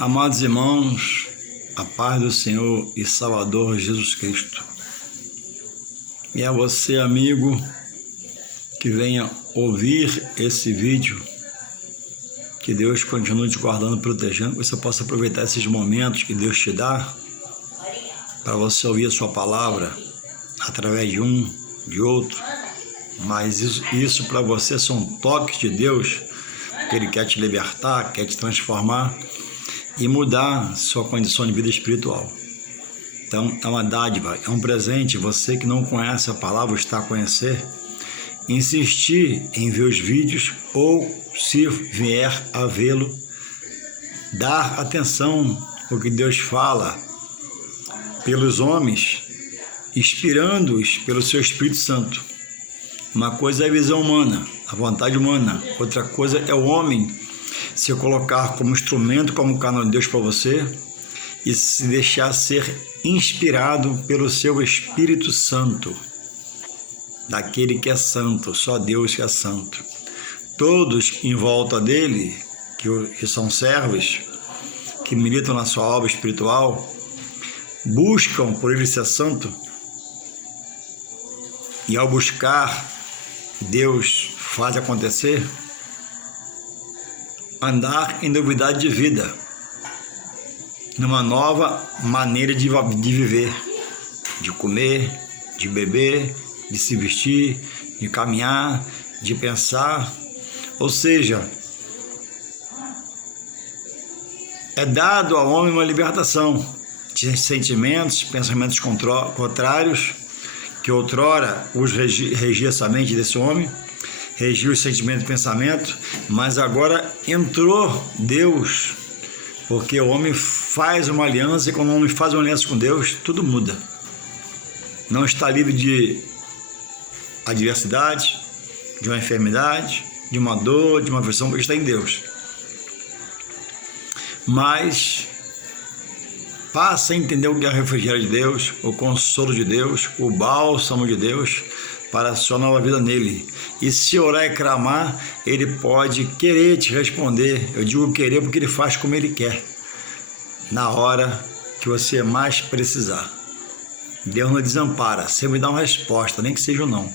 Amados irmãos, a paz do Senhor e Salvador Jesus Cristo. E a você, amigo, que venha ouvir esse vídeo, que Deus continue te guardando e protegendo, que você possa aproveitar esses momentos que Deus te dá para você ouvir a sua palavra através de um, de outro. Mas isso para você são toques de Deus, que Ele quer te libertar, quer te transformar e mudar sua condição de vida espiritual. Então é uma dádiva, é um presente. Você que não conhece a palavra, está a conhecer, insistir em ver os vídeos, ou se vier a vê-lo, dar atenção ao que Deus fala pelos homens, inspirando-os pelo seu Espírito Santo. Uma coisa é a visão humana, a vontade humana, outra coisa é o homem se colocar como instrumento, como canal de Deus para você e se deixar ser inspirado pelo seu Espírito Santo, daquele que é santo, só Deus que é santo. Todos em volta dele, que são servos, que militam na sua obra espiritual, buscam por ele ser santo, e ao buscar, Deus faz acontecer. Andar em novidade de vida, numa nova maneira de viver, de comer, de beber, de se vestir, de caminhar, de pensar. Ou seja, é dado ao homem uma libertação de sentimentos, pensamentos contrários, que outrora os regia essa mente desse homem, regiu os sentimentos e pensamento, mas agora entrou Deus, porque o homem faz uma aliança, e quando o homem faz uma aliança com Deus, tudo muda. Não está livre de adversidade, de uma enfermidade, de uma dor, de uma aflição, porque está em Deus. Mas passa a entender o que é o refrigério de Deus, o consolo de Deus, o bálsamo de Deus, para a sua nova vida nele. E se orar e clamar, ele pode querer te responder. Eu digo querer porque ele faz como ele quer, na hora que você mais precisar. Deus não desampara, sempre dá uma resposta, nem que seja um não.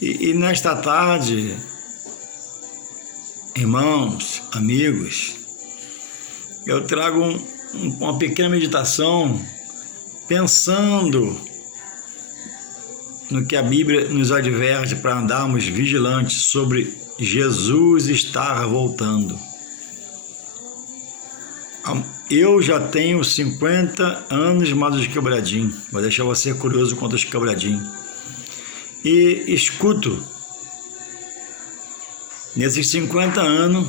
E nesta tarde, irmãos, amigos, eu trago uma pequena meditação pensando no que a Bíblia nos adverte para andarmos vigilantes sobre Jesus estar voltando. Eu já tenho 50 anos mais dos quebradinhos, vou deixar você curioso quanto aos quebradinhos, e escuto, nesses 50 anos,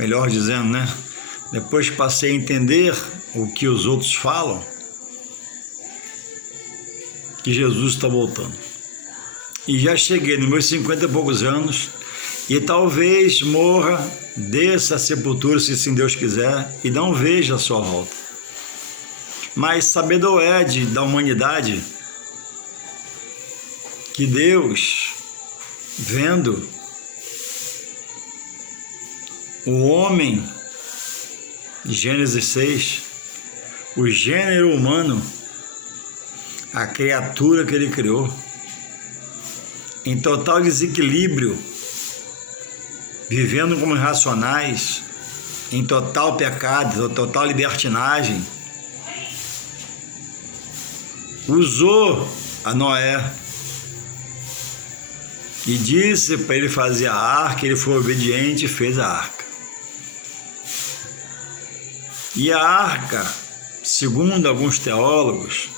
melhor dizendo, né? Depois passei a entender o que os outros falam, que Jesus está voltando. E já cheguei nos meus 50 e poucos anos, e talvez morra, desça a sepultura, se assim Deus quiser, e não veja a sua volta. Mas sabedor é da humanidade que Deus, vendo o homem, Gênesis 6, o gênero humano, a criatura que ele criou, em total desequilíbrio, vivendo como irracionais, em total pecado, total libertinagem, usou a Noé e disse para ele fazer a arca. Ele foi obediente e fez a arca. E a arca, segundo alguns teólogos,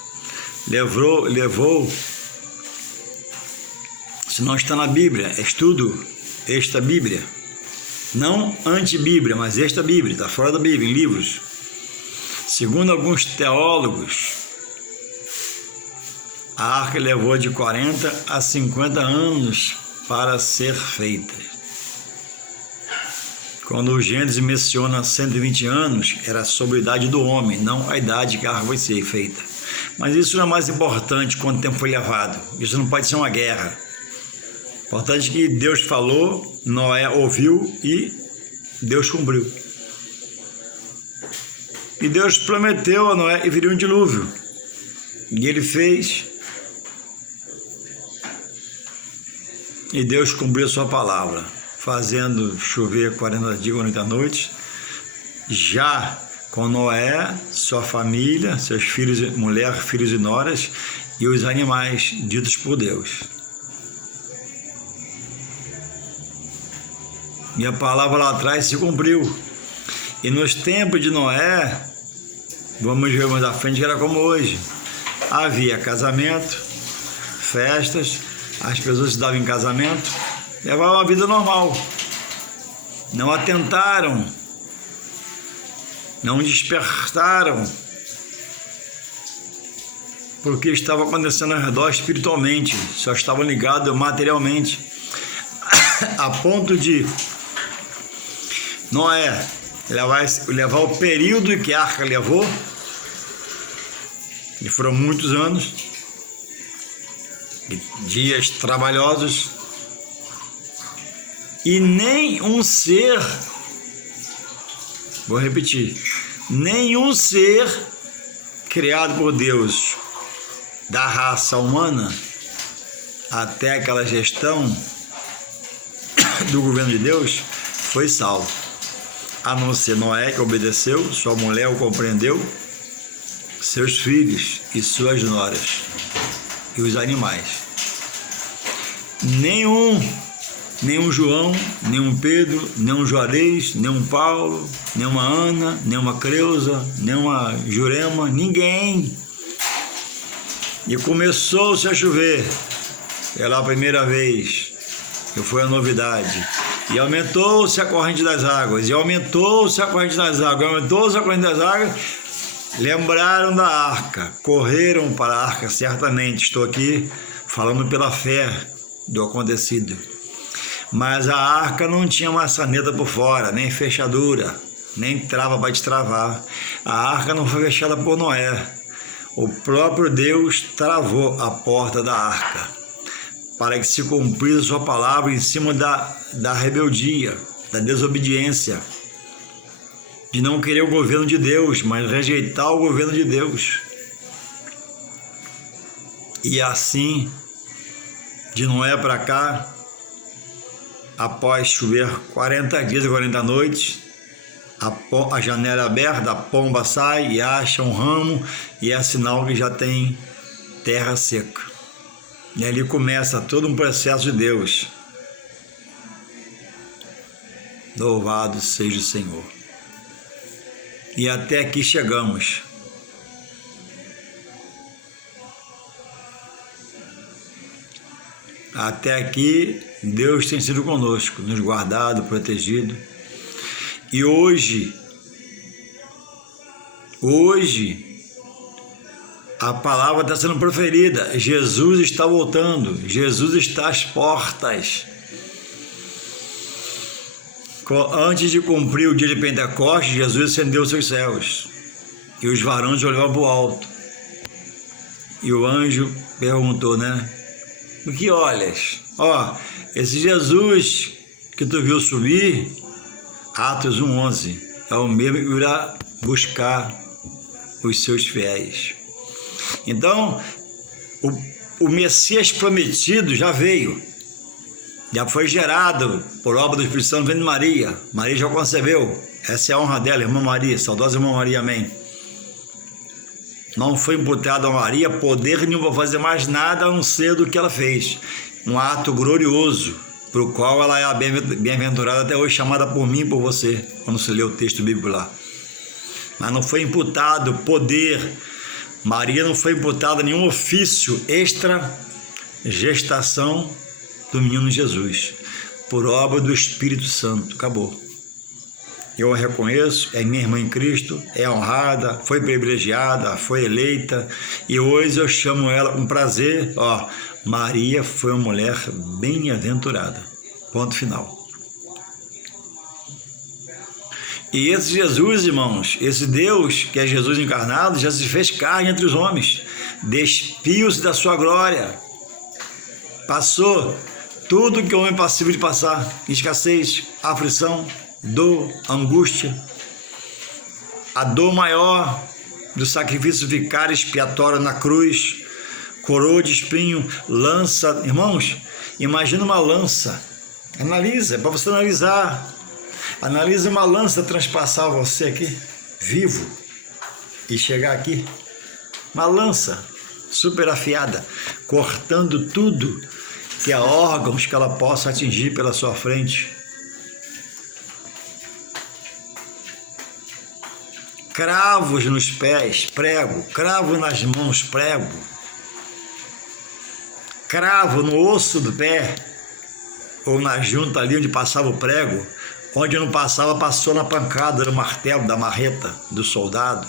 levou, se não está na Bíblia, estudo esta Bíblia, não anti-Bíblia, mas esta Bíblia, está fora da Bíblia, em livros. Segundo alguns teólogos, a arca levou de 40 a 50 anos para ser feita. Quando o Gênesis menciona 120 anos, era sobre a idade do homem, não a idade que a arca vai ser feita. Mas isso não é mais importante quanto tempo foi levado. Isso não pode ser uma guerra. Importante que Deus falou, Noé ouviu e Deus cumpriu. E Deus prometeu a Noé que viria um dilúvio. E ele fez. E Deus cumpriu a sua palavra, fazendo chover 40 dias, 40 noites, já com Noé, sua família, seus filhos, mulher, filhos e noras, e os animais ditos por Deus. E a palavra lá atrás se cumpriu. E nos tempos de Noé, vamos ver mais à frente que era como hoje. Havia casamento, festas, as pessoas se davam em casamento, levavam uma vida normal. Não atentaram, não despertaram porque estava acontecendo ao redor espiritualmente, só estavam ligados materialmente, a ponto de Noé levar o período que a arca levou, e foram muitos anos, dias trabalhosos, e nenhum ser, vou repetir, nenhum ser criado por Deus da raça humana até aquela gestão do governo de Deus foi salvo, a não ser Noé, que obedeceu, sua mulher o compreendeu, seus filhos e suas noras e os animais. Nenhum João, nenhum Pedro, nenhum Juarez, nenhum Paulo, nenhuma Ana, nenhuma Creuza, nenhuma Jurema, ninguém. E começou-se a chover pela primeira vez, que foi a novidade. E aumentou-se a corrente das águas, e aumentou-se a corrente das águas, aumentou-se a corrente das águas. Lembraram da arca, correram para a arca, certamente. Estou aqui falando pela fé do acontecido. Mas a arca não tinha maçaneta por fora, nem fechadura, nem trava para destravar. A arca não foi fechada por Noé. O próprio Deus travou a porta da arca, para que se cumprisse a sua palavra em cima da rebeldia, da desobediência, de não querer o governo de Deus, mas rejeitar o governo de Deus. E assim, de Noé para cá, após chover 40 dias e 40 noites, a janela é aberta, a pomba sai e acha um ramo, e é sinal que já tem terra seca. E ali começa todo um processo de Deus. Louvado seja o Senhor. E até aqui chegamos. Até aqui Deus tem sido conosco, nos guardado, protegido. E hoje, a palavra está sendo proferida. Jesus está voltando, Jesus está às portas. Antes de cumprir o dia de Pentecostes, Jesus ascendeu os seus céus, e os varões olhavam para o alto. E o anjo perguntou, né? O que olhas? Esse Jesus que tu viu subir, Atos 1:11, é o mesmo que irá buscar os seus fiéis. Então, o Messias prometido já veio, já foi gerado por obra do Espírito Santo, vem de Maria. Maria já concebeu. Essa é a honra dela, irmã Maria, saudosa irmã Maria, amém. Não foi imputado a Maria poder nenhum para fazer mais nada a não ser do que ela fez. Um ato glorioso, para o qual ela é a bem-aventurada até hoje, chamada por mim e por você, quando você lê o texto bíblico lá. Mas não foi imputado poder. Maria não foi imputada nenhum ofício extra gestação do menino Jesus, por obra do Espírito Santo. Acabou. Eu a reconheço, é minha irmã em Cristo, é honrada, foi privilegiada, foi eleita, e hoje eu chamo ela com prazer. Maria foi uma mulher bem-aventurada. Ponto final. E esse Jesus, irmãos, esse Deus, que é Jesus encarnado, já se fez carne entre os homens, despiu-se da sua glória, passou tudo que o homem é passível de passar: escassez, aflição, dor, angústia. A dor maior do sacrifício vicário expiatório na cruz, coroa de espinho, lança. Irmãos, imagina uma lança. Analisa, é para você analisar. Analisa uma lança transpassar você aqui, vivo, e chegar aqui. Uma lança super afiada, cortando tudo que é órgãos que ela possa atingir pela sua frente. Cravos nos pés, prego. Cravo nas mãos, prego. Cravo no osso do pé, ou na junta ali onde passava o prego. Onde não passava, passou na pancada do martelo, da marreta do soldado.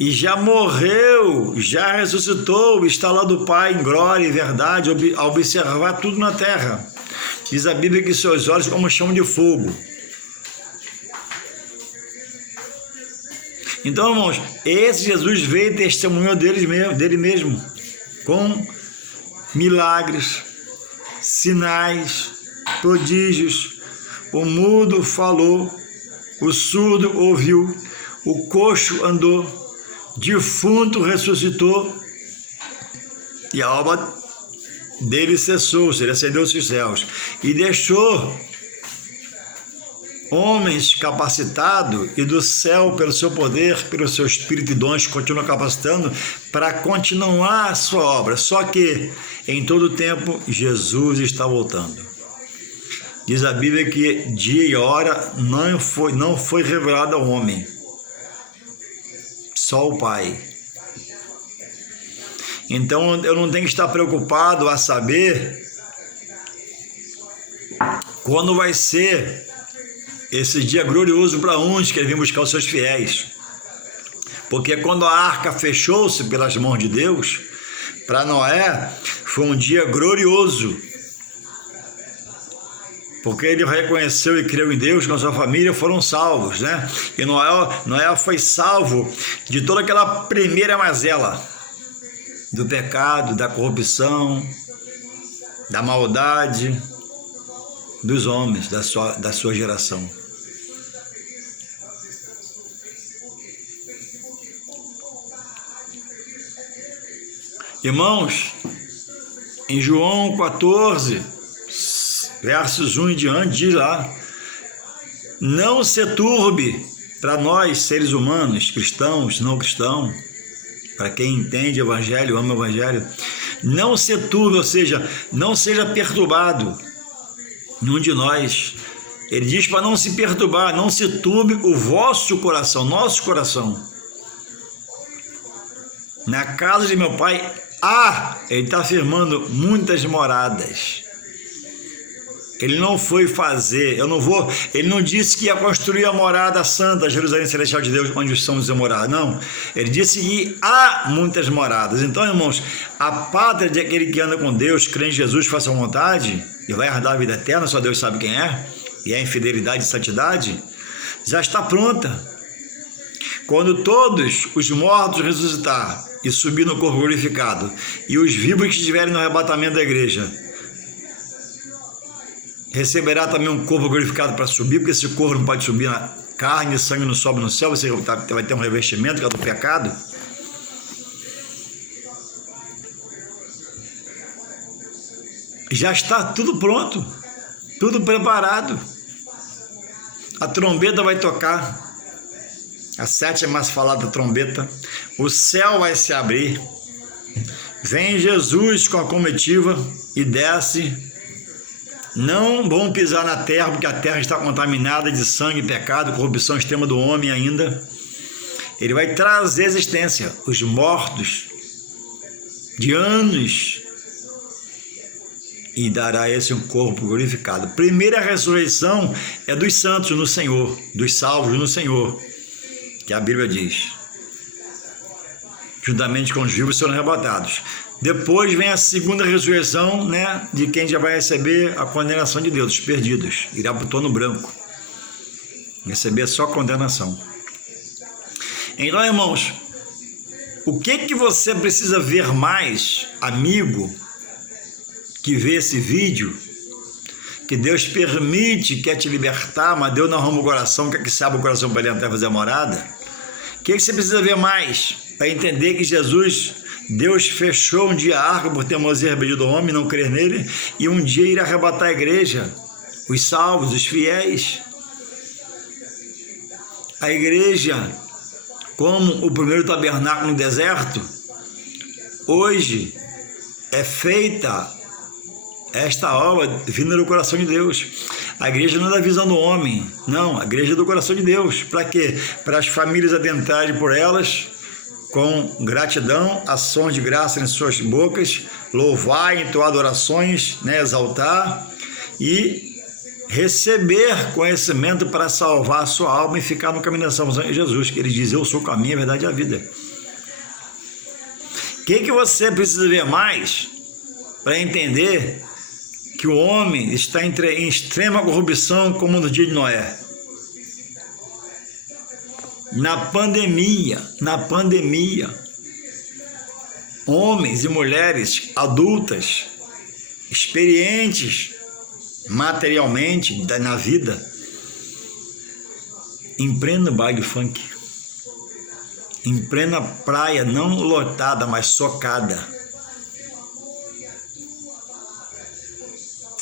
E já morreu, já ressuscitou, está lá do Pai em glória e verdade, a observar tudo na terra. Diz a Bíblia que seus olhos como chama de fogo. Então, irmãos, esse Jesus veio e testemunhou dele mesmo, com milagres, sinais, prodígios. O mudo falou, o surdo ouviu, o coxo andou, defunto ressuscitou, e a obra dele cessou, ele ascendeu-se aos céus e deixou homens capacitados, e do céu, pelo seu poder, pelo seu espírito e dons, continua capacitando para continuar a sua obra. Só que em todo tempo Jesus está voltando. Diz a Bíblia que dia e hora não foi revelado ao homem, só o Pai. Então eu não tenho que estar preocupado a saber quando vai ser esse dia glorioso para uns que ele vem buscar os seus fiéis. Porque quando a arca fechou-se pelas mãos de Deus, para Noé foi um dia glorioso. Porque ele reconheceu e creu em Deus, com a sua família foram salvos, né? E Noé foi salvo de toda aquela primeira mazela, do pecado, da corrupção, da maldade dos homens, da sua geração. Irmãos, em João 14, versos 1 em diante, diz lá: não se turbe, para nós, seres humanos, cristãos, não cristãos, para quem entende o Evangelho, ama o Evangelho, não se turbe, ou seja, não seja perturbado, nenhum de nós. Ele diz para não se perturbar, não se turbe o vosso coração, nosso coração. Na casa de meu Pai ele está afirmando, muitas moradas. Ele não foi fazer, ele não disse que ia construir a morada santa, a Jerusalém Celestial de Deus, onde os santos iam morar, não. Ele disse que há muitas moradas. Então, irmãos, a pátria de aquele que anda com Deus, crê em Jesus, faça a vontade, e vai herdar a vida eterna, só Deus sabe quem é, e é infidelidade e santidade, já está pronta. Quando todos os mortos ressuscitar e subir no corpo glorificado, e os vivos que estiverem no arrebatamento da igreja, receberá também um corpo glorificado para subir, porque esse corpo não pode subir na carne e sangue, não sobe no céu, você vai ter um revestimento que é do pecado. Já está tudo pronto, tudo preparado. A trombeta vai tocar, a sétima mais falada trombeta, o céu vai se abrir, vem Jesus com a comitiva e desce. Não vão pisar na terra, porque a terra está contaminada de sangue, pecado, corrupção extrema do homem ainda. Ele vai trazer existência, os mortos de anos, e dará a esse um corpo glorificado. Primeira ressurreição é dos santos no Senhor, dos salvos no Senhor, que a Bíblia diz. Juntamente com os vivos serão arrebatados. Depois vem a segunda ressurreição, né, de quem já vai receber a condenação de Deus, os perdidos. Irá para o trono branco. Receber só condenação. Então, irmãos, O que você precisa ver mais, amigo, que vê esse vídeo, que Deus permite, quer te libertar, mas Deus não arruma o coração, quer que se abra o coração para ele entrar e fazer a morada? O que você precisa ver mais para entender que Jesus, Deus fechou um dia a arca por teimosia e rebeldia do homem, não crer nele, e um dia irá arrebatar a igreja, os salvos, os fiéis. A igreja, como o primeiro tabernáculo no deserto, hoje é feita esta obra vinda do coração de Deus. A igreja não é da visão do homem, não, a igreja é do coração de Deus. Para quê? Para as famílias adentrarem por elas com gratidão, ações de graça em suas bocas, louvar, entoar adorações, exaltar e receber conhecimento para salvar a sua alma e ficar no caminho da salvação de Jesus, que ele diz: eu sou o caminho, a verdade e a vida. O que você precisa ver mais para entender que o homem está em extrema corrupção como no dia de Noé? Na pandemia, homens e mulheres adultas, experientes materialmente na vida, em pleno baile funk, em plena praia, não lotada, mas socada.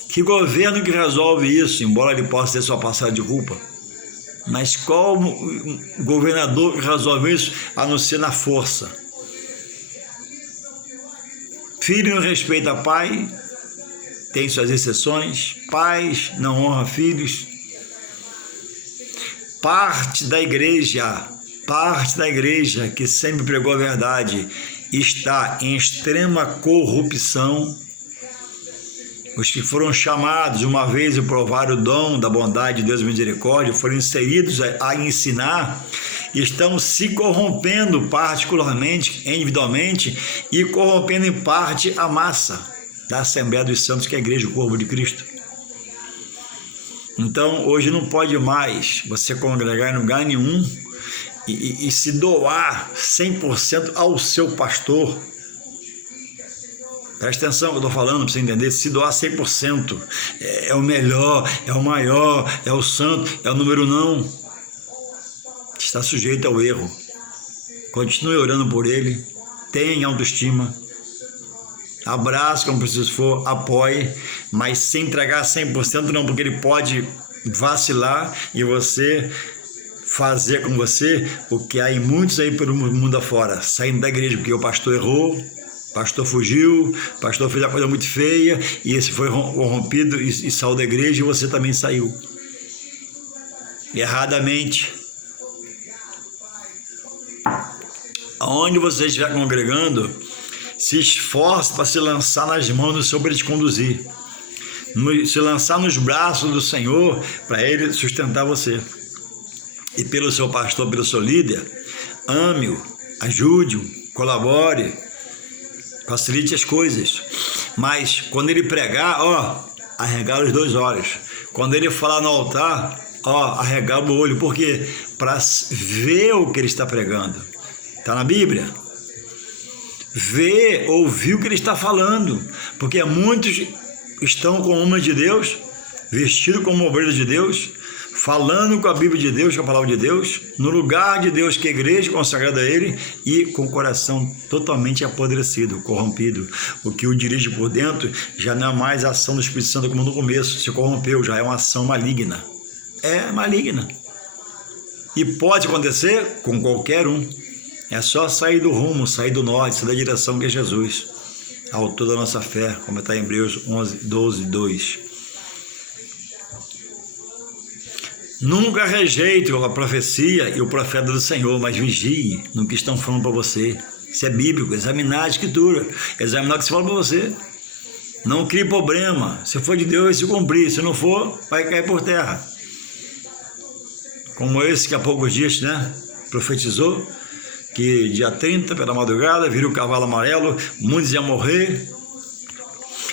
Que governo que resolve isso, embora ele possa ter sua passagem de culpa? Mas qual governador que resolve isso, a não ser na força? Filho não respeita pai, tem suas exceções. Pais não honram filhos. Parte da igreja que sempre pregou a verdade está em extrema corrupção. Os que foram chamados uma vez e provaram o dom da bondade de Deus e misericórdia, foram inseridos a ensinar, estão se corrompendo particularmente, individualmente, e corrompendo em parte a massa da Assembleia dos Santos, que é a Igreja, o Corpo de Cristo. Então, hoje não pode mais você congregar em lugar nenhum e se doar 100% ao seu pastor. Presta atenção no que eu estou falando, para você entender. Se doar 100%, é o melhor, é o maior, é o santo, é o número não. Está sujeito ao erro. Continue orando por ele, tenha autoestima, abraço como preciso for, apoie, mas sem entregar 100% não, porque ele pode vacilar e você fazer com você o que há em muitos aí pelo mundo afora, saindo da igreja porque o pastor errou, o pastor fugiu, o pastor fez uma coisa muito feia e esse foi corrompido e saiu da igreja e você também saiu erradamente. Aonde você estiver congregando, se esforce para se lançar nas mãos do Senhor para ele te conduzir, se lançar nos braços do Senhor para ele sustentar você. E pelo seu pastor, pelo seu líder, ame-o, ajude-o, colabore, facilite as coisas. Mas quando ele pregar, arregala os 2 olhos. Quando ele falar no altar, arregala o olho. Por quê? Para ver o que ele está pregando. Está na Bíblia. Ver, ouvir o que ele está falando. Porque muitos estão com homens de Deus, vestidos como obreiros de Deus, falando com a Bíblia de Deus, com a palavra de Deus, no lugar de Deus, que é a igreja consagrada a ele, e com o coração totalmente apodrecido, corrompido. O que o dirige por dentro já não é mais a ação do Espírito Santo como no começo, se corrompeu, já é uma ação maligna. É maligna. E pode acontecer com qualquer um. É só sair do rumo, sair do norte, sair da direção que é Jesus, autor da nossa fé, como está em Hebreus 12:2. Nunca rejeite a profecia e o profeta do Senhor, mas vigie no que estão falando para você. Isso é bíblico, examinar a escritura, examinar o que se fala para você. Não crie problema. Se for de Deus, vai se cumprir. Se não for, vai cair por terra. Como esse que há poucos dias, profetizou que dia 30, pela madrugada, vira o cavalo amarelo, muitos iam morrer.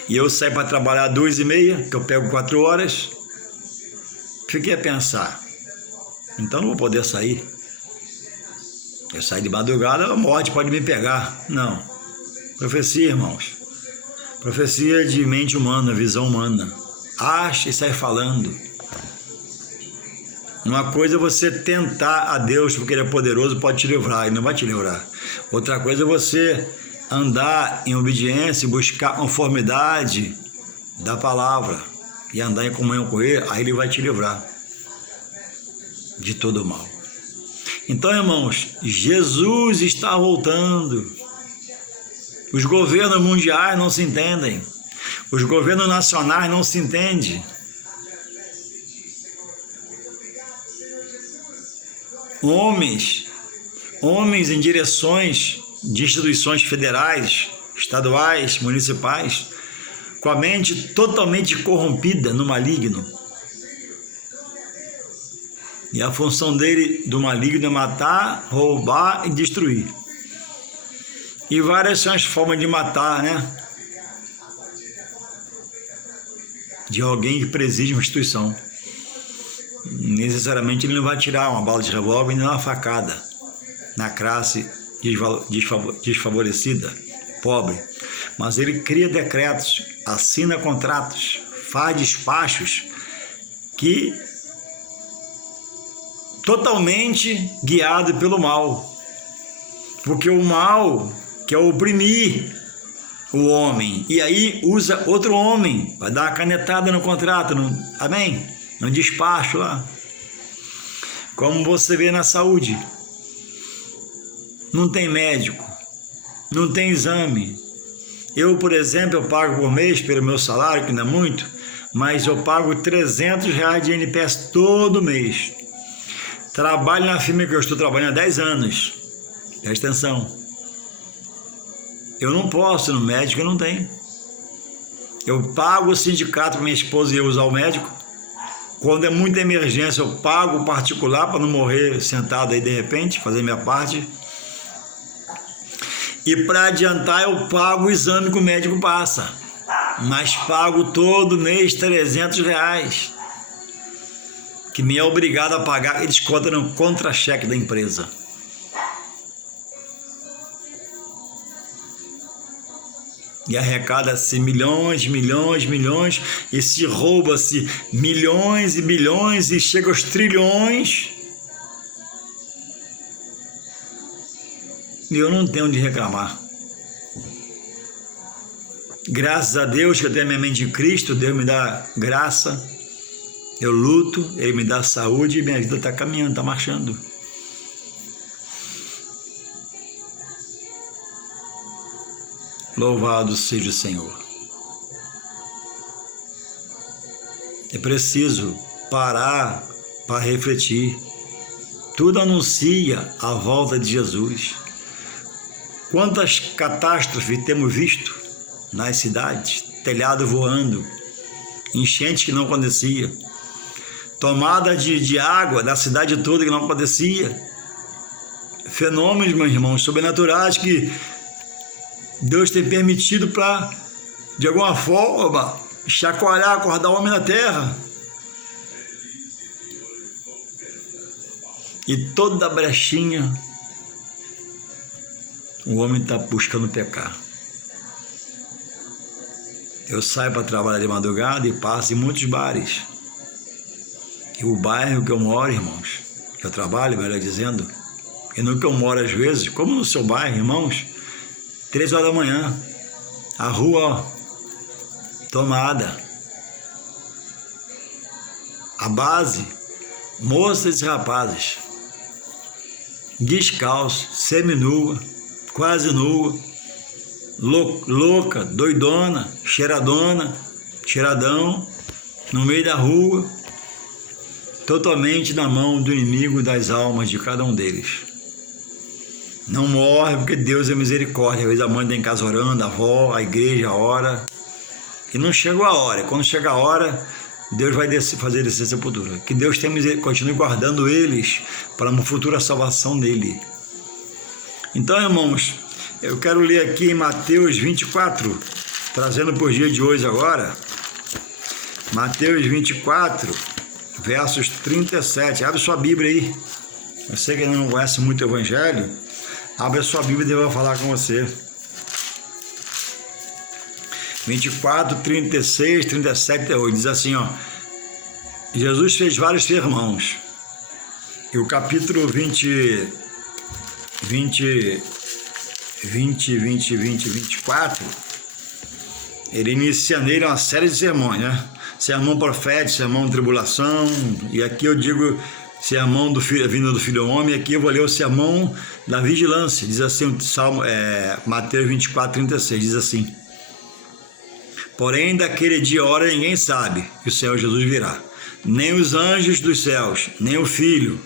E eu saí para trabalhar às 2h30, que eu pego 4 horas. Fiquei a pensar, então não vou poder sair. Eu saio de madrugada, a morte pode me pegar. Não. Profecia, irmãos. Profecia de mente humana, visão humana. Acha e sai falando. Uma coisa é você tentar a Deus, porque Ele é poderoso, pode te livrar, Ele não vai te livrar. Outra coisa é você andar em obediência e buscar conformidade da palavra e andar em comunhão com Ele, aí Ele vai te livrar de todo o mal. Então, irmãos, Jesus está voltando. Os governos mundiais não se entendem. Os governos nacionais não se entendem. Homens em direções de instituições federais, estaduais, municipais, com a mente totalmente corrompida no maligno. E a função do maligno é matar, roubar e destruir. E várias são as formas de matar, né? De alguém que preside uma instituição. Necessariamente ele não vai tirar uma bala de revólver nem uma facada na classe desfavorecida, pobre. Mas ele cria decretos, assina contratos, faz despachos que totalmente guiado pelo mal. Porque o mal quer oprimir o homem. E aí usa outro homem, vai dar uma canetada no contrato, amém? No despacho lá. Como você vê na saúde. Não tem médico, não tem exame. Eu, por exemplo, eu pago por mês pelo meu salário, que não é muito, mas eu pago R$300 de INPS todo mês. Trabalho na firma que eu estou trabalhando há 10 anos. Presta atenção. Eu não posso ir no médico, eu não tenho. Eu pago o sindicato para minha esposa e eu usar o médico. Quando é muita emergência, eu pago o particular para não morrer sentado aí de repente, fazer minha parte. E para adiantar, eu pago o exame que o médico passa. Mas pago todo mês R$300. Que me é obrigado a pagar, eles contam no contra-cheque da empresa. E arrecada-se milhões, e se rouba-se milhões e bilhões, e chega aos trilhões. E eu não tenho onde reclamar. Graças a Deus que eu tenho a minha mente em Cristo, Deus me dá graça, eu luto, Ele me dá saúde e minha vida está caminhando, está marchando. Louvado seja o Senhor. É preciso parar para refletir. Tudo anuncia a volta de Jesus. Quantas catástrofes temos visto nas cidades? Telhado voando, enchente que não acontecia, tomada de água da cidade toda que não acontecia. Fenômenos, meus irmãos, sobrenaturais que Deus tem permitido para, de alguma forma, chacoalhar, acordar o homem na terra. E toda brechinha, o homem está buscando pecar. Eu saio para trabalhar de madrugada e passo em muitos bares. E o bairro que eu moro, irmãos, que eu trabalho, melhor dizendo, e no que eu moro às vezes, como no seu bairro, irmãos, 3 horas da manhã, a rua, ó, tomada. A base, moças e rapazes, descalços, seminua, quase nua, louca, doidona, cheiradona, cheiradão, no meio da rua, totalmente na mão do inimigo das almas de cada um deles. Não morre porque Deus é misericórdia. Às vezes a mãe está em casa orando, a avó, a igreja ora. E não chegou a hora. Quando chega a hora, Deus vai fazer descer a sepultura. Que Deus tenha misericórdia, continue guardando eles para uma futura salvação dele. Então, irmãos, eu quero ler aqui em Mateus 24, trazendo por dia de hoje agora. Mateus 24, versos 37. Abre sua Bíblia aí. Você que não conhece muito o Evangelho, abre a sua Bíblia e eu vou falar com você. 24, 36, 37, 38, diz assim, ó. Jesus fez vários sermões. E o capítulo 24, ele inicia nele uma série de sermões, né? Sermão profético, sermão de tribulação, e aqui eu digo sermão do filho, a vinda do Filho do Homem, e aqui eu vou ler o sermão da vigilância, diz assim, Mateus 24, 36, diz assim: porém, daquele dia e hora ninguém sabe que o Senhor Jesus virá, nem os anjos dos céus, nem o Filho,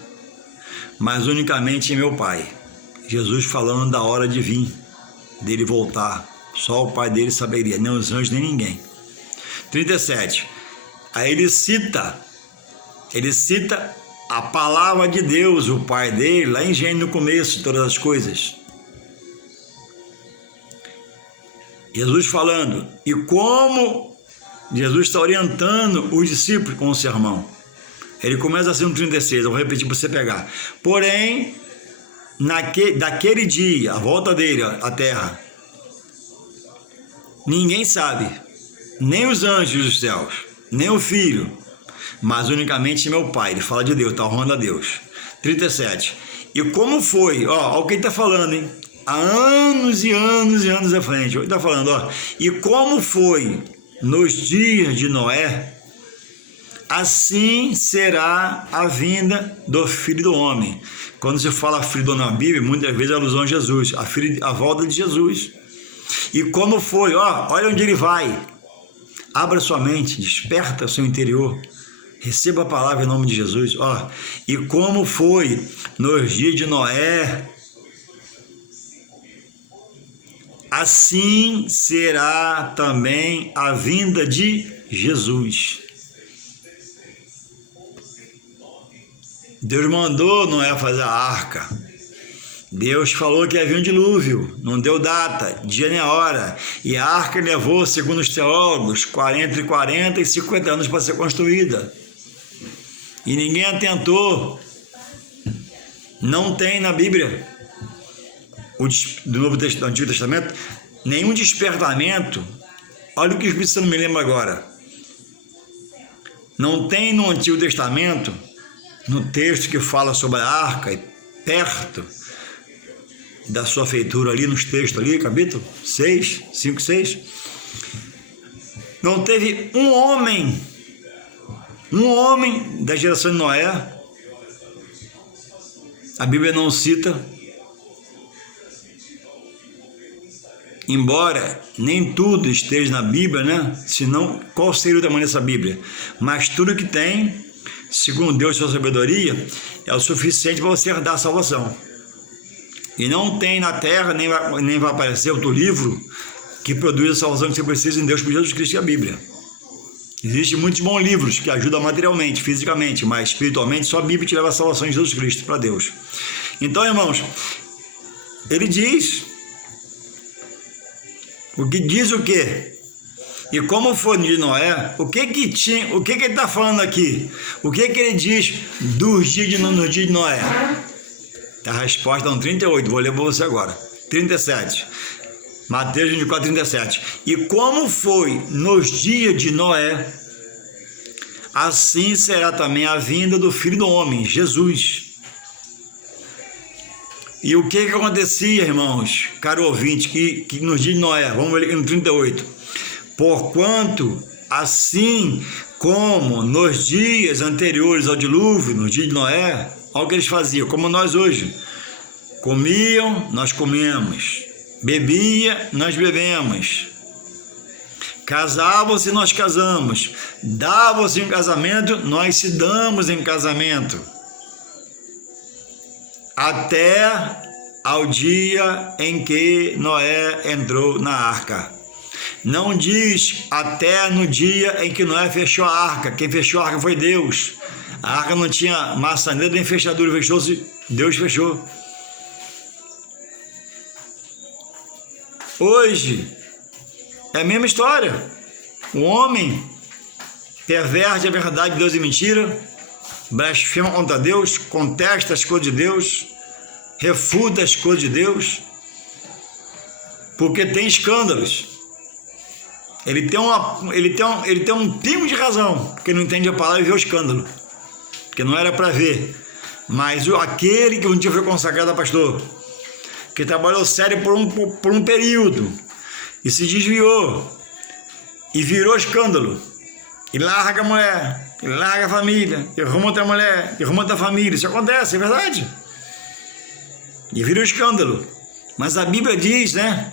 mas unicamente meu Pai. Jesus falando da hora de vir, dele voltar. Só o Pai dele saberia, nem os anjos, nem ninguém. 37. Aí ele cita a palavra de Deus, o Pai dele, lá em Gênesis, no começo de todas as coisas. Jesus falando, e como Jesus está orientando os discípulos com o sermão. Ele começa assim no 36, eu vou repetir para você pegar. Porém, daquele dia, a volta dele à terra, ninguém sabe, nem os anjos dos céus, nem o Filho, mas unicamente meu Pai. Ele fala de Deus, está honrando a Deus. 37. E como foi, ó o que ele está falando, hein? Há anos e anos e anos à frente. Ele está falando, ó. E como foi nos dias de Noé, assim será a vinda do Filho do Homem. Quando se fala Filho do Homem na Bíblia, muitas vezes é alusão a Jesus, a volta de Jesus. E como foi, ó, olha onde ele vai. Abra sua mente, desperta seu interior. Receba a palavra em nome de Jesus, ó. E como foi nos dias de Noé, assim será também a vinda de Jesus. Deus mandou Noé fazer a arca. Deus falou que havia um dilúvio, não deu data, dia nem hora. E a arca levou, segundo os teólogos, entre 40 e 50 anos para ser construída. E ninguém atentou. Não tem na Bíblia, do Antigo Testamento, nenhum despertamento. Olha o que o Espírito Santo me lembra agora. Não tem no Antigo Testamento, no texto que fala sobre a arca, e perto da sua feitura ali, nos textos ali, capítulo 6, 5, 6, não teve um homem da geração de Noé. A Bíblia não cita, embora nem tudo esteja na Bíblia, né? Senão, qual seria o tamanho dessa Bíblia? Mas tudo que tem, segundo Deus e sua sabedoria, é o suficiente para você herdar a salvação. E não tem na terra, nem vai aparecer outro livro que produz a salvação que você precisa em Deus por Jesus Cristo, que é a Bíblia. Existem muitos bons livros que ajudam materialmente, fisicamente, mas espiritualmente só a Bíblia te leva a salvação em Jesus Cristo, para Deus. Então, irmãos, ele diz, o que diz o quê? E como foi no dia de Noé, o que ele está falando aqui? O que ele diz no dia de Noé? A resposta é no 38, vou ler para você agora. 37. Mateus 24, 37. E como foi nos dias de Noé, assim será também a vinda do Filho do Homem, Jesus. E o que acontecia, irmãos, caro ouvinte, que nos dias de Noé, vamos ver aqui no 38. Porquanto, assim como nos dias anteriores ao dilúvio, nos dias de Noé, olha o que eles faziam, como nós hoje. Comiam, nós comemos. Bebia, nós bebemos. Casavam-se, nós casamos. Davam-se em casamento, nós se damos em casamento. Até ao dia em que Noé entrou na arca. Não diz até no dia em que Noé fechou a arca. Quem fechou a arca foi Deus. A arca não tinha maçaneta nem fechadura, fechou-se, Deus fechou. Hoje é a mesma história. O homem perverte a verdade de Deus e mentira, blasfema contra Deus, contesta as coisas de Deus, refuta as coisas de Deus, porque tem escândalos. Ele tem um pingo de razão, porque não entende a palavra e vê o escândalo, porque não era para ver. Mas aquele que um dia foi consagrado a pastor, que trabalhou sério por um período e se desviou e virou escândalo, e larga a mulher, e larga a família, e arruma outra mulher, e arruma outra família, isso acontece, é verdade, e vira um escândalo. Mas a Bíblia diz, né,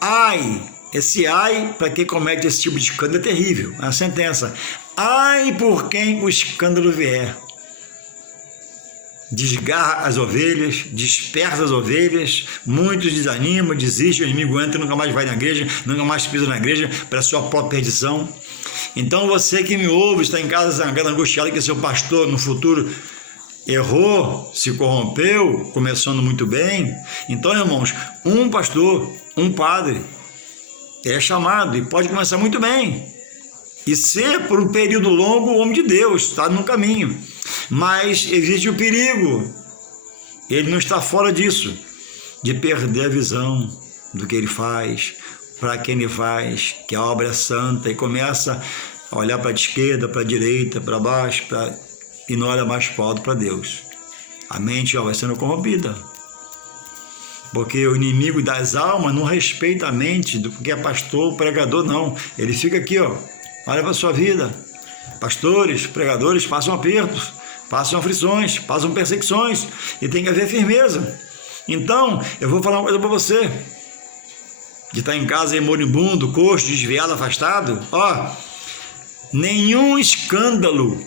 ai, esse ai para quem comete esse tipo de escândalo é terrível, é a sentença, ai por quem o escândalo vier. Desgarra as ovelhas, dispersa as ovelhas, muitos desanimam, desistem, o inimigo entra, nunca mais vai na igreja, nunca mais pisa na igreja para a sua própria perdição. Então você que me ouve, está em casa zangado, angustiado, que seu pastor no futuro errou, se corrompeu, começando muito bem. Então, irmãos, um pastor, um padre, é chamado e pode começar muito bem e ser por um período longo o homem de Deus, está no caminho. Mas existe o perigo, ele não está fora disso, de perder a visão do que ele faz, para quem ele faz, que a obra é santa, e começa a olhar para a esquerda, para a direita, para baixo, e não olha mais para o alto, para Deus. A mente vai sendo corrompida, porque o inimigo das almas não respeita a mente do que é pastor, pregador, não. Ele fica aqui, olha para a sua vida. Pastores, pregadores passam apertos, passam aflições, passam perseguições, e tem que haver firmeza. Então, eu vou falar uma coisa para você, que está em casa aí moribundo, coxo, desviado, afastado. Nenhum escândalo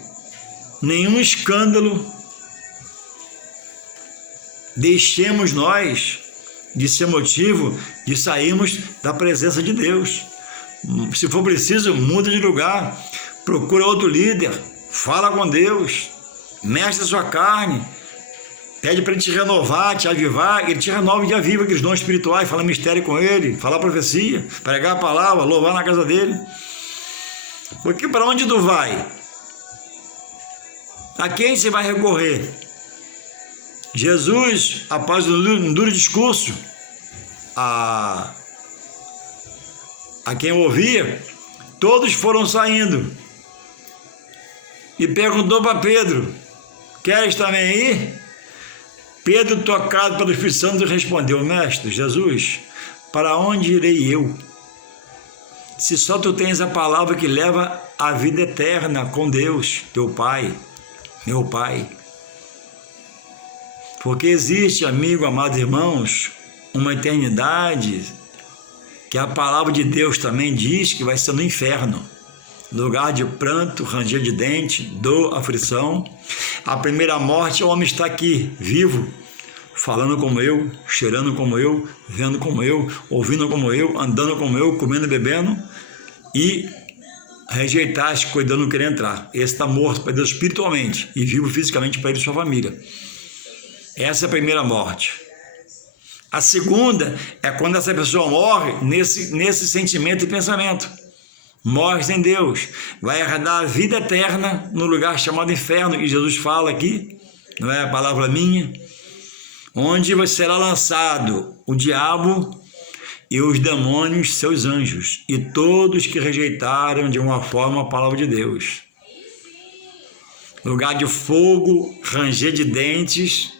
deixemos nós de ser motivo de sairmos da presença de Deus. Se for preciso, muda de lugar, procura outro líder, fala com Deus, mexe a sua carne, pede para ele te renovar, te avivar, ele te renova e te aviva aqueles dons espirituais, fala mistério com ele, fala profecia, pregar a palavra, louvar na casa dele. Porque para onde tu vai? A quem você vai recorrer? Jesus, após um duro discurso, a quem ouvia, todos foram saindo, e perguntou para Pedro: queres também ir? Pedro, tocado pelo Espírito Santo, respondeu: mestre Jesus, para onde irei eu? Se só tu tens a palavra que leva à vida eterna com Deus, teu Pai, meu Pai. Porque existe, amigo, amados irmãos, uma eternidade que a palavra de Deus também diz que vai ser no inferno, lugar de pranto, ranger de dente, dor, aflição. A primeira morte, o homem está aqui, vivo, falando como eu, cheirando como eu, vendo como eu, ouvindo como eu, andando como eu, comendo e bebendo, e rejeitar as coisas, não querer entrar. Esse está morto para Deus espiritualmente e vivo fisicamente para ele e sua família. Essa é a primeira morte. A segunda é quando essa pessoa morre nesse sentimento e pensamento. Morre sem Deus, vai herdar a vida eterna no lugar chamado inferno, que Jesus fala aqui, não é a palavra minha, onde será lançado o diabo e os demônios, seus anjos, e todos que rejeitaram de uma forma a palavra de Deus. Lugar de fogo, ranger de dentes,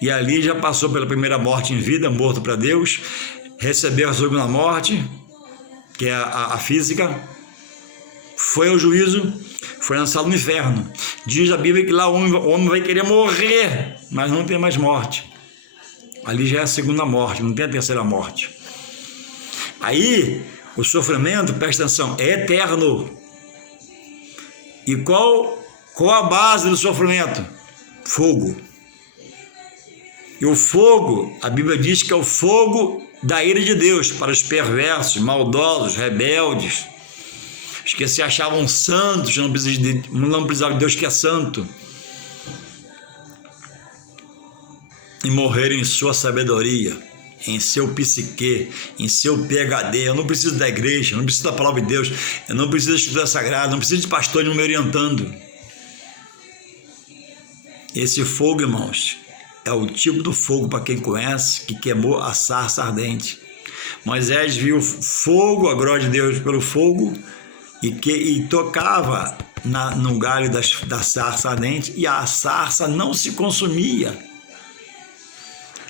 e ali já passou pela primeira morte em vida, morto para Deus, recebeu a segunda morte, que é a física, foi ao juízo, foi lançado no inferno. Diz a Bíblia que lá o homem vai querer morrer, mas não tem mais morte. Ali já é a segunda morte, não tem a terceira morte. Aí, o sofrimento, presta atenção, é eterno. E qual a base do sofrimento? Fogo. E o fogo, a Bíblia diz que é o fogo da ira de Deus para os perversos, maldosos, rebeldes, os que se achavam santos, não precisavam de Deus que é santo, e morreram em sua sabedoria, em seu psique, em seu PhD. Eu não preciso da igreja, eu não preciso da palavra de Deus, eu não preciso de estudar sagrado, não preciso de pastor me orientando. Esse fogo, irmãos, é o tipo do fogo, para quem conhece, que queimou a sarça ardente. Moisés viu fogo, a glória de Deus pelo fogo, e tocava no galho da sarça ardente, e a sarça não se consumia.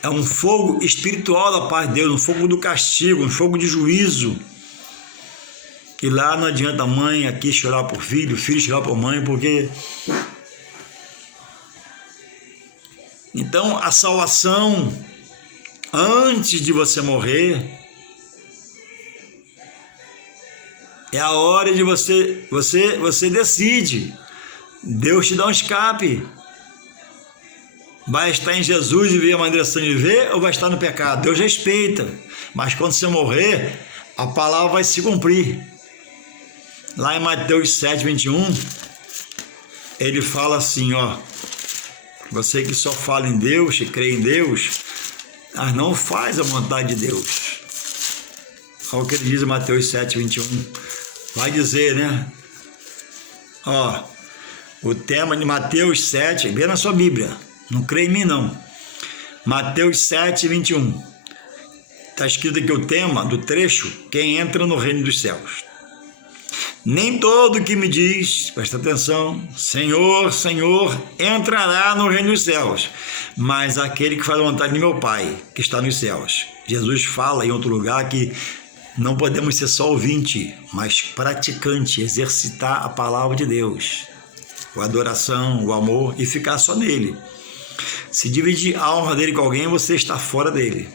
É um fogo espiritual da paz de Deus, um fogo do castigo, um fogo de juízo. E lá não adianta a mãe aqui chorar por filho, filho chorar por mãe, porque... Então, a salvação, antes de você morrer, é a hora de você decide. Deus te dá um escape. Vai estar em Jesus e viver a maneira sã de viver, ou vai estar no pecado? Deus respeita. Mas quando você morrer, a palavra vai se cumprir. Lá em Mateus 7, 21, ele fala assim, ó: você que só fala em Deus, que crê em Deus, mas não faz a vontade de Deus. Olha o que ele diz em Mateus 7, 21. Vai dizer, né? Ó, o tema de Mateus 7, vê na sua Bíblia, não crê em mim não. Mateus 7, 21. Está escrito aqui o tema do trecho: quem entra no reino dos céus. Nem todo que me diz, presta atenção, Senhor, Senhor, entrará no reino dos céus, mas aquele que faz a vontade de meu Pai, que está nos céus. Jesus fala em outro lugar que não podemos ser só ouvinte, mas praticante, exercitar a palavra de Deus, a adoração, o amor, e ficar só nele. Se dividir a honra dele com alguém, você está fora dele.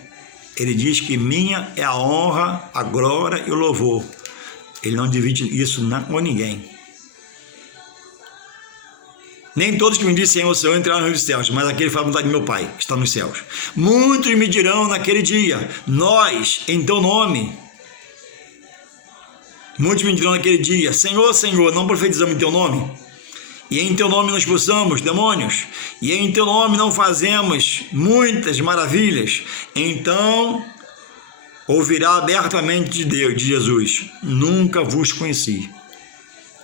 Ele diz que minha é a honra, a glória e o louvor. Ele não divide isso com ninguém. Nem todos que me dizem Senhor, Senhor entrarão no reino dos céus, mas aquele que faz a vontade de meu Pai, que está nos céus. Muitos me dirão naquele dia, nós, em teu nome. Muitos me dirão naquele dia, Senhor, Senhor, não profetizamos em teu nome? E em teu nome não expulsamos demônios? E em teu nome não fazemos muitas maravilhas? Então ouvirá abertamente de Deus, de Jesus: nunca vos conheci.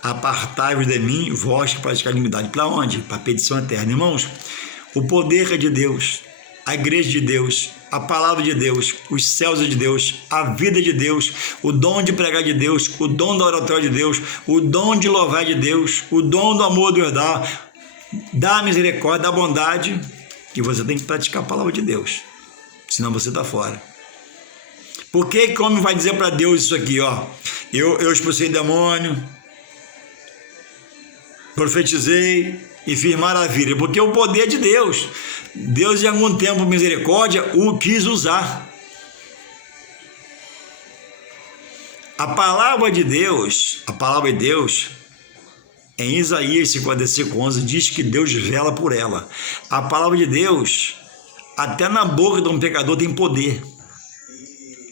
Apartai-vos de mim, vós que praticais iniquidade. Para onde? Para a perdição eterna. Irmãos, o poder é de Deus, a igreja de Deus, a palavra de Deus, os céus é de Deus, a vida é de Deus, o dom de pregar de Deus, o dom da oratória de Deus, o dom de louvar de Deus, o dom do amor de Deus da misericórdia, da bondade. E você tem que praticar a palavra de Deus, senão você está fora. Por que homem vai dizer para Deus isso aqui, ó? Eu expulsei demônio, profetizei e fiz maravilha, porque o poder é de Deus. Deus, em algum tempo, misericórdia, o quis usar. A palavra de Deus, em Isaías 55:11, diz que Deus vela por ela. A palavra de Deus, até na boca de um pecador tem poder,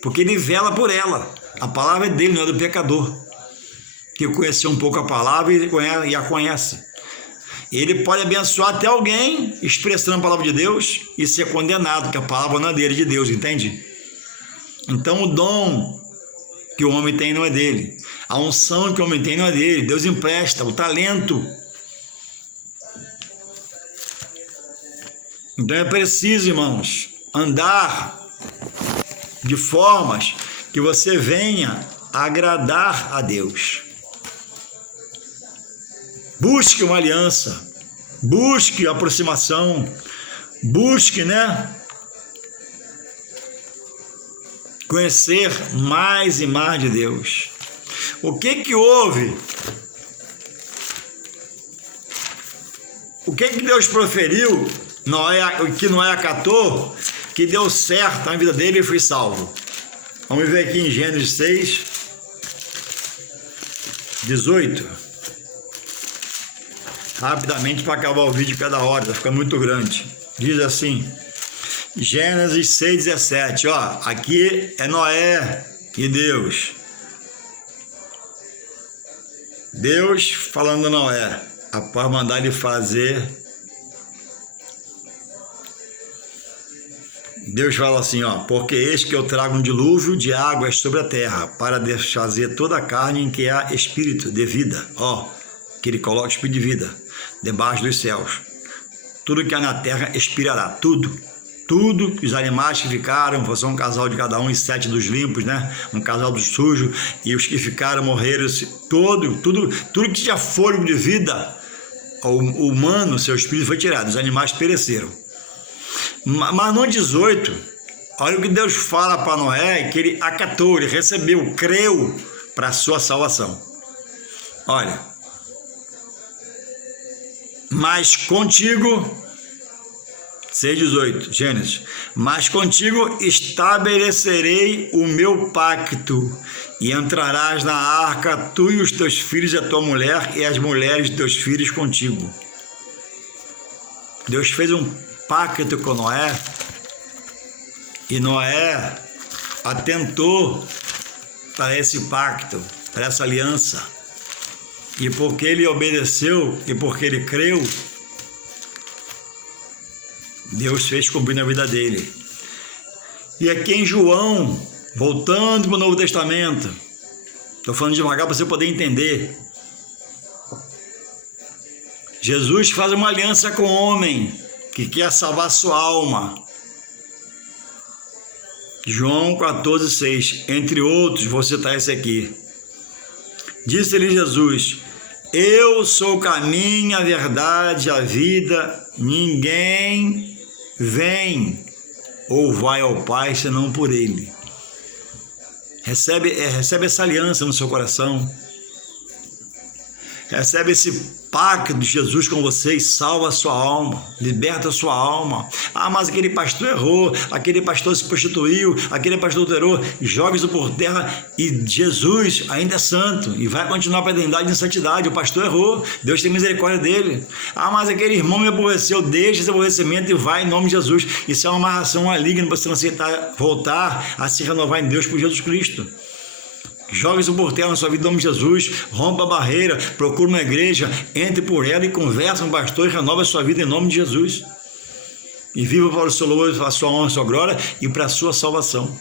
porque ele vela por ela. A palavra é dele, não é do pecador, que conheceu um pouco a palavra e a conhece. Ele pode abençoar até alguém expressando a palavra de Deus e ser condenado, porque a palavra não é dele, é de Deus, entende? Então o dom que o homem tem não é dele, a unção que o homem tem não é dele, Deus empresta, o talento. Então é preciso, irmãos, andar de formas que você venha agradar a Deus. Busque uma aliança, busque aproximação, busque, conhecer mais e mais de Deus. O que houve? O que Deus proferiu, que Noé acatou, que deu certo na vida dele e foi salvo? Vamos ver aqui em Gênesis 6, 18. Rapidamente, para acabar o vídeo cada hora, vai ficar muito grande. Diz assim, Gênesis 6, 17, ó, aqui é Noé e Deus. Deus falando a Noé, após mandar ele fazer. Deus fala assim, ó, porque eis que eu trago um dilúvio de águas sobre a terra, para desfazer toda a carne em que há espírito de vida, ó, que ele coloca espírito de vida debaixo dos céus. tudo que há na terra expirará, tudo que os animais que ficaram, fosse um casal de cada um e 7 dos limpos, né? Um casal dos sujos, e os que ficaram morreram, tudo que tinha fôlego de vida, o humano, seu espírito foi tirado, os animais pereceram. Mas no 18, olha o que Deus fala para Noé, que ele acatou, ele recebeu, creu para a sua salvação. Olha, mas contigo, 6,18, Gênesis, mas contigo estabelecerei o meu pacto, e entrarás na arca, tu e os teus filhos e a tua mulher, e as mulheres de teus filhos contigo. Deus fez um pacto com Noé, e Noé atentou para esse pacto, para essa aliança, e porque ele obedeceu, e porque ele creu, Deus fez cumprir na vida dele. E aqui em João, voltando para o Novo Testamento, estou falando devagar para você poder entender. Jesus faz uma aliança com o homem que quer salvar sua alma. João 14,6, entre outros, vou citar esse aqui. Disse-lhe Jesus: eu sou o caminho, a verdade, a vida, ninguém vem ou vai ao Pai senão por Ele. Recebe essa aliança no seu coração. Recebe esse pacto de Jesus com você e salva a sua alma, liberta a sua alma. Ah, mas aquele pastor errou, aquele pastor se prostituiu, aquele pastor adulterou. Joga isso por terra, e Jesus ainda é santo e vai continuar para a eternidade em santidade. O pastor errou, Deus tem misericórdia dele. Ah, mas aquele irmão me aborreceu, deixa esse aborrecimento e vai em nome de Jesus. Isso é uma amarração maligna para você não aceitar, voltar a se renovar em Deus por Jesus Cristo. Joga isso por terra na sua vida em nome de Jesus, rompa a barreira, procura uma igreja, entre por ela e conversa com o pastor e renova a sua vida em nome de Jesus. E viva para o seu louvor, para a sua honra, a sua glória e para a sua salvação.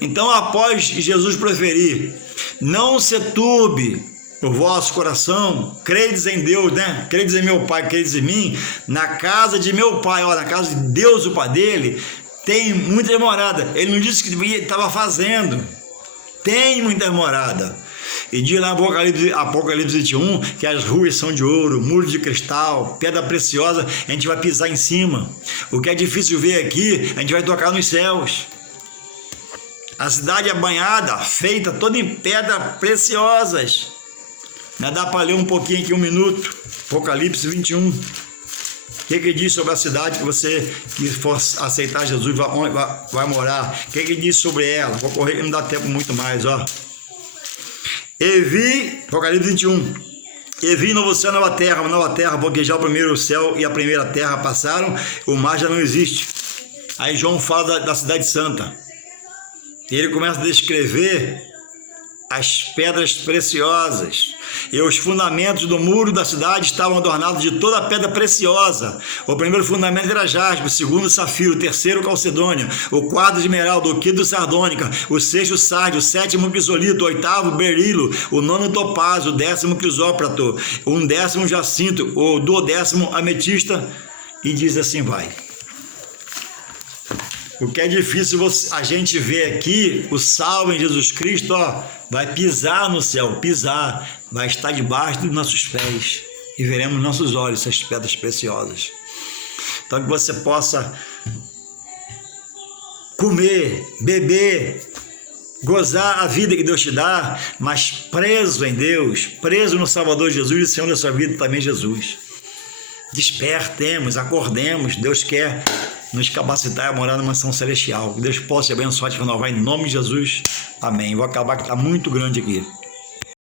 Então, após Jesus proferir, não se turbe o vosso coração, credes em Deus, né? Credes em meu Pai, credes em mim, na casa de meu Pai, ó, na casa de Deus, o Pai dele, tem muita morada. Ele não disse que estava fazendo. Tem muita morada. E diz lá em Apocalipse 21 que as ruas são de ouro, muros de cristal, pedra preciosa, a gente vai pisar em cima. O que é difícil ver aqui, a gente vai tocar nos céus. A cidade é banhada, feita toda em pedras preciosas. Não dá para ler um pouquinho aqui, um minuto. Apocalipse 21. O que diz sobre a cidade que você que for aceitar Jesus vai morar? O que diz sobre ela? Vou correr, não dá tempo muito mais, ó. E vi, Apocalipse 21, e vi novo céu, nova terra, porque já o primeiro céu e a primeira terra passaram, o mar já não existe. Aí João fala da cidade santa. E ele começa a descrever as pedras preciosas. E os fundamentos do muro da cidade estavam adornados de toda a pedra preciosa. O primeiro fundamento era jaspe, o segundo safiro, o terceiro calcedônio, o quarto esmeralda, o quinto sardônica, o sexto sárdio, o sétimo crisolito, o oitavo berilo, o nono topázio, o 10º crisóprato, o 11º jacinto, o 12º ametista, e diz assim vai. O que é difícil a gente ver aqui, o salvo em Jesus Cristo, ó, vai pisar no céu, vai estar debaixo dos nossos pés e veremos nossos olhos essas pedras preciosas. Então que você possa comer, beber, gozar a vida que Deus te dá, mas preso em Deus, preso no Salvador Jesus e Senhor da sua vida também Jesus. Despertemos, acordemos, Deus quer nos capacitar a morar numa mansão celestial. Que Deus possa te abençoar e te renovar em nome de Jesus. Amém. Vou acabar que está muito grande aqui.